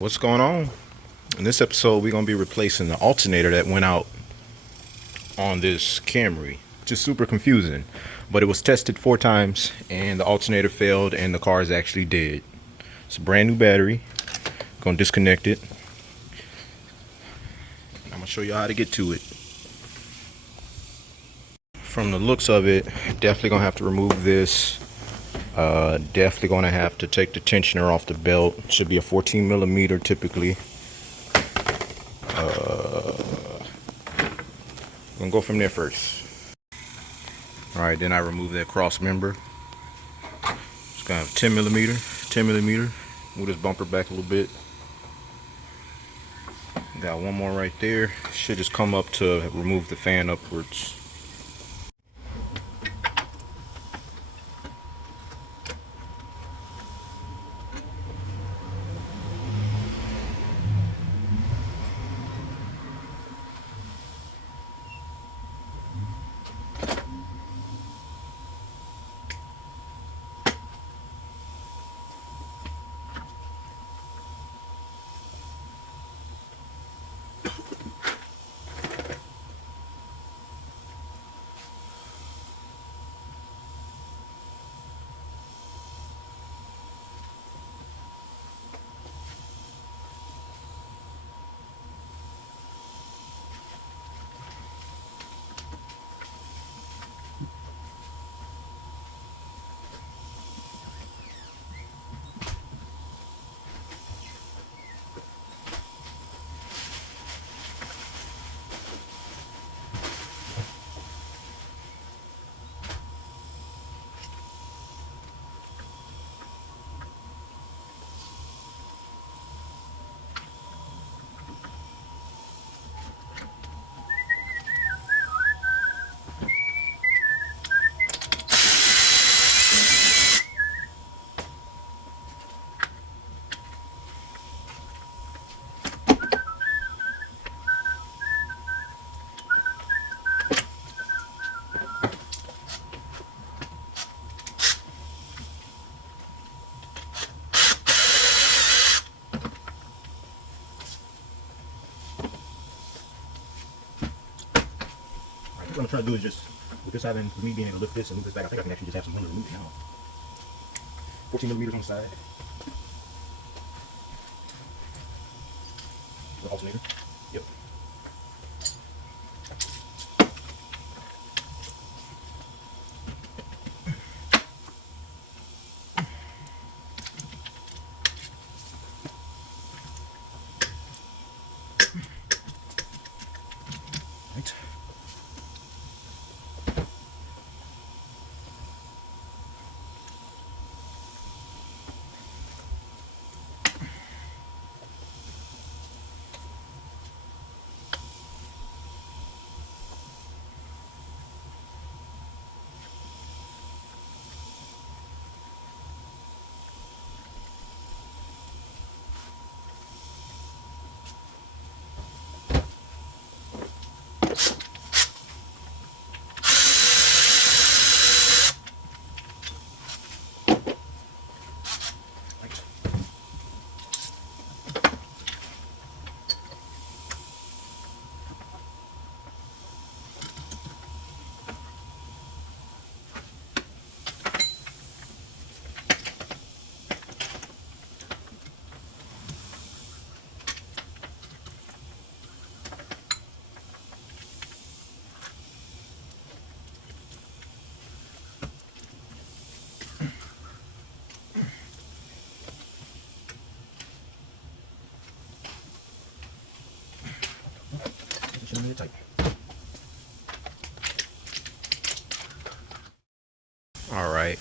What's going on? In this episode, we're going to be replacing the alternator that went out on this Camry. Just super confusing. But it was tested 4 times, and the alternator failed, and the car is actually dead. It's a brand new battery. Going to disconnect it. I'm going to show you how to get to it. From the looks of it, definitely going to have to remove this. Definitely going to have to take the tensioner off the belt. Should be a 14 millimeter typically. Gonna go from there first. Alright, then I remove that cross member. It's gonna have 10 millimeter. Move this bumper back a little bit. Got one more right there. Should just come up to remove the fan upwards. What I'm trying to do is just, with this having, with me being able to lift this and move this back, I think I can actually just have some room to move it now. 14 millimeters on the side. The alternator. Yep. Right. Should have made it tight. Alright,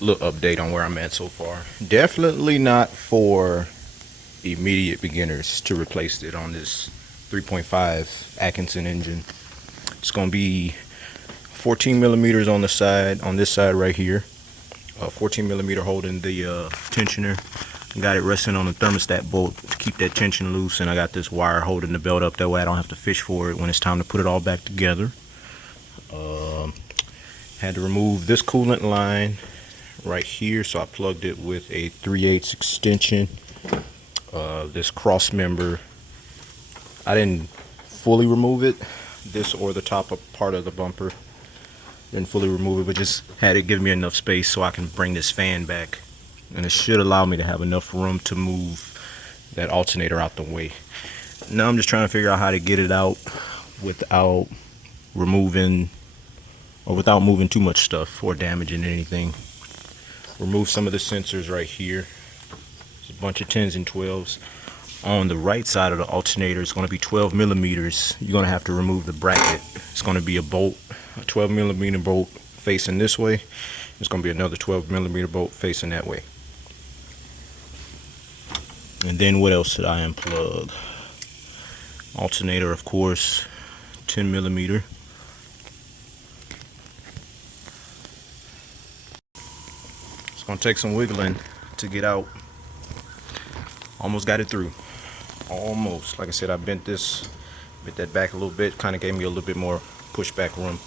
little update on where I'm at so far. Definitely not for immediate beginners to replace it on this 3.5 Atkinson engine. It's going to be 14 millimeters on the side, on this side right here. 14 millimeter holding the tensioner. Got it resting on the thermostat bolt to keep that tension loose, and I got this wire holding the belt up, that way I don't have to fish for it when it's time to put it all back together. Had to remove this coolant line right here, so I plugged it with a 3/8 extension. This cross member, I didn't fully remove it, this or the top of part of the bumper. Didn't fully remove it, but just had it give me enough space so I can bring this fan back. And it should allow me to have enough room to move that alternator out the way. Now I'm just trying to figure out how to get it out without removing, or without moving too much stuff or damaging anything. Remove some of the sensors right here. There's a bunch of 10s and 12s. On the right side of the alternator, it's going to be 12 millimeters. You're going to have to remove the bracket. It's going to be a bolt, a 12 millimeter bolt facing this way. It's going to be another 12 millimeter bolt facing that way. And then what else did I unplug? Alternator, of course, 10 millimeter. It's going to take some wiggling to get out. Almost got it through. Almost. Like I said, I bent that back a little bit. Kind of gave me a little bit more pushback room.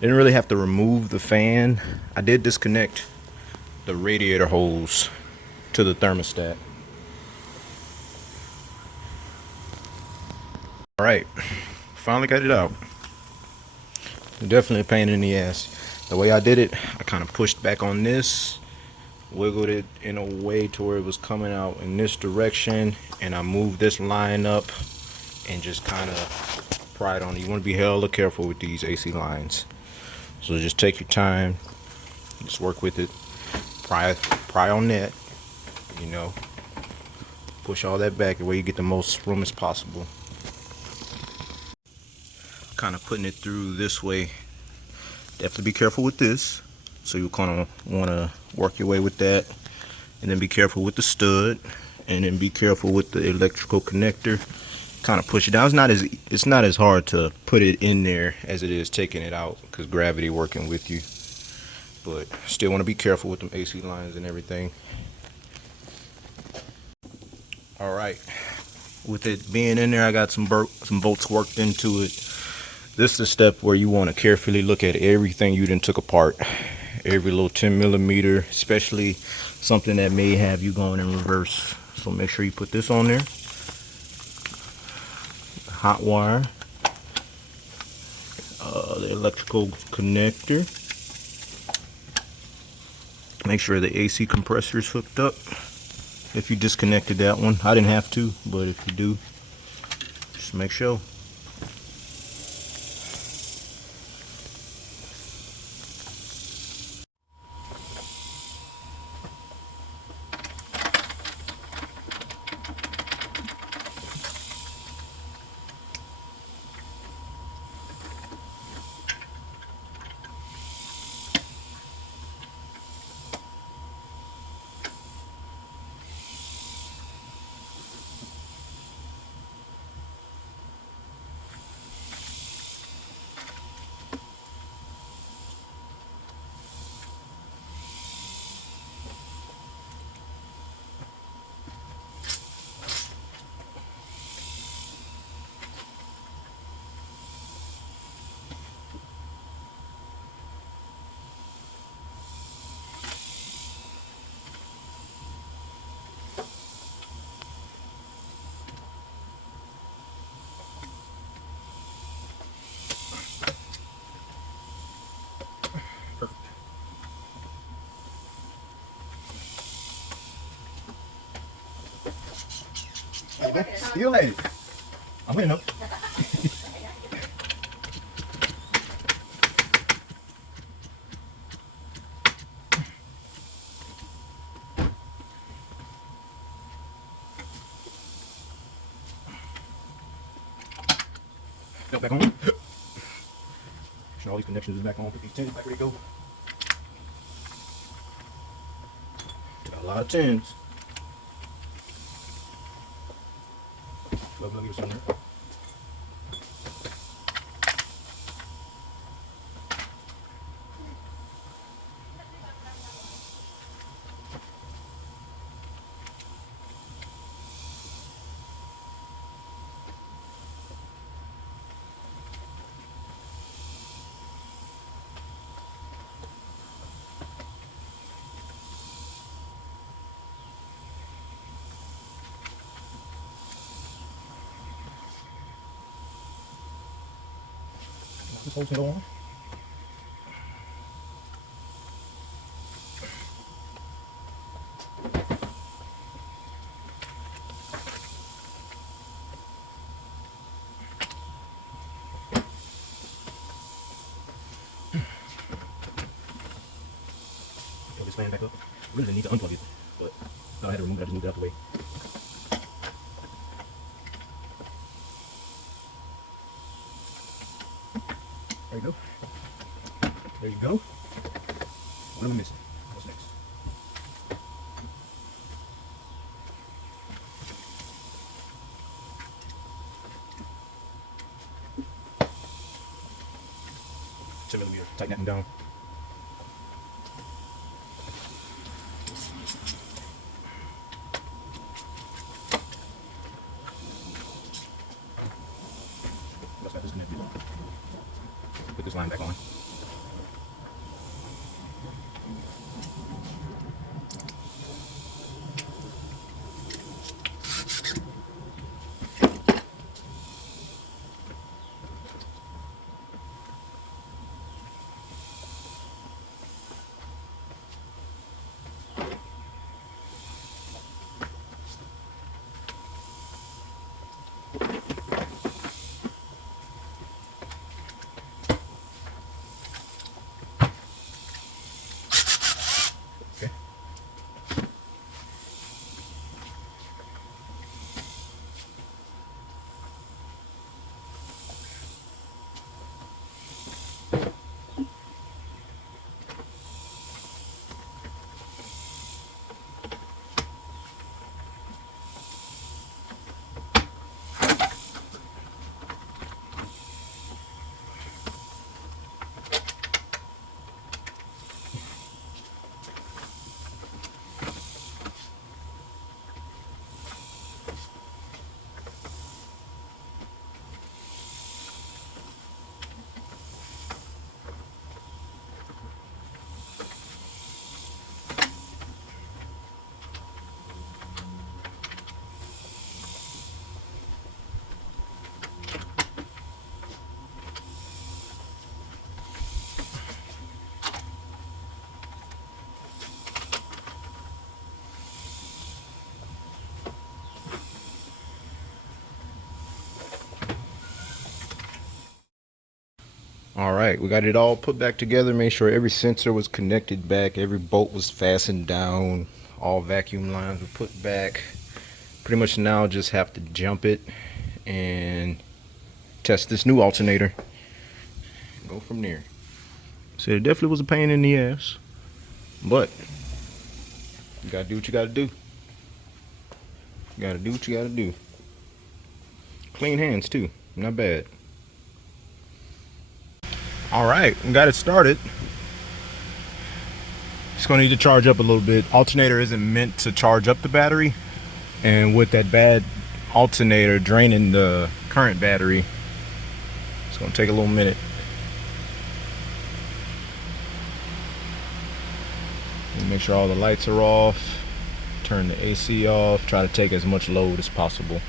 Didn't really have to remove the fan. I did disconnect the radiator hose to the thermostat. All right, finally got it out. Definitely a pain in the ass. The way I did it, I kind of pushed back on this, wiggled it in a way to where it was coming out in this direction, and I moved this line up and just kind of pry it on. You want to be hella careful with these AC lines, so just take your time, just work with it, pry on that, you know, push all that back the way you get the most room as possible. Kind of putting it through this way. Definitely be careful with this. So you kind of want to work your way with that, and then be careful with the stud, and then be careful with the electrical connector. Kind of push it down. It's not as hard to put it in there as it is taking it out, because gravity working with you. But still want to be careful with them AC lines and everything. All right, with it being in there, I got some bolts worked into it. This is the step where you want to carefully look at everything you done took apart. Every little 10 millimeter, especially something that may have you going in reverse. So make sure you put this on there. Hot wire. The electrical connector. Make sure the AC compressor is hooked up. If you disconnected that one, I didn't have to, but if you do, just make sure. See you later. I'm in up. Back on. Sure all these connections is back on. Put these tins back where they go. Got a lot of tins. 12 millimeters on there. this whole can go on. Plug this fan back up. I really didn't need to unplug it, but now I had to remove it. I just moved it out the way. There you go. There you go. What am I missing? What's next? $10mm. Tighten that one down. That's got disconnected. Put this line back on. Okay. All right, we got it all put back together. Made sure every sensor was connected back, every bolt was fastened down, all vacuum lines were put back. Pretty much now just have to jump it and test this new alternator. Go from there. So it definitely was a pain in the ass, but you gotta do what you gotta do. You gotta do what you gotta do. Clean hands too, not bad. All right, we got it started. It's gonna need to charge up a little bit. Alternator isn't meant to charge up the battery, and with that bad alternator draining the current battery, it's gonna take a little minute. And make sure all the lights are off, turn the AC off, try to take as much load as possible.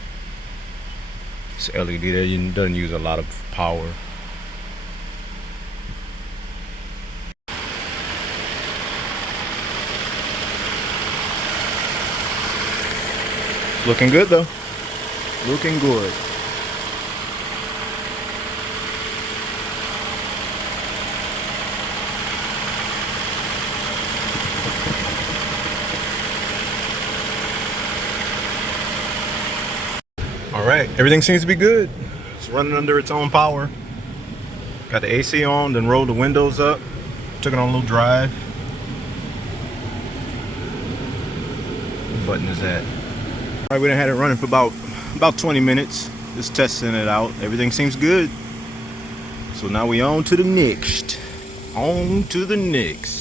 This LED there doesn't use a lot of power. Looking good though. Looking good. All right, everything seems to be good. It's running under its own power. Got the AC on, then rolled the windows up. Took it on a little drive. What button is that? All right, we done had it running for about 20 minutes. Just testing it out. Everything seems good. So now we on to the next. On to the next.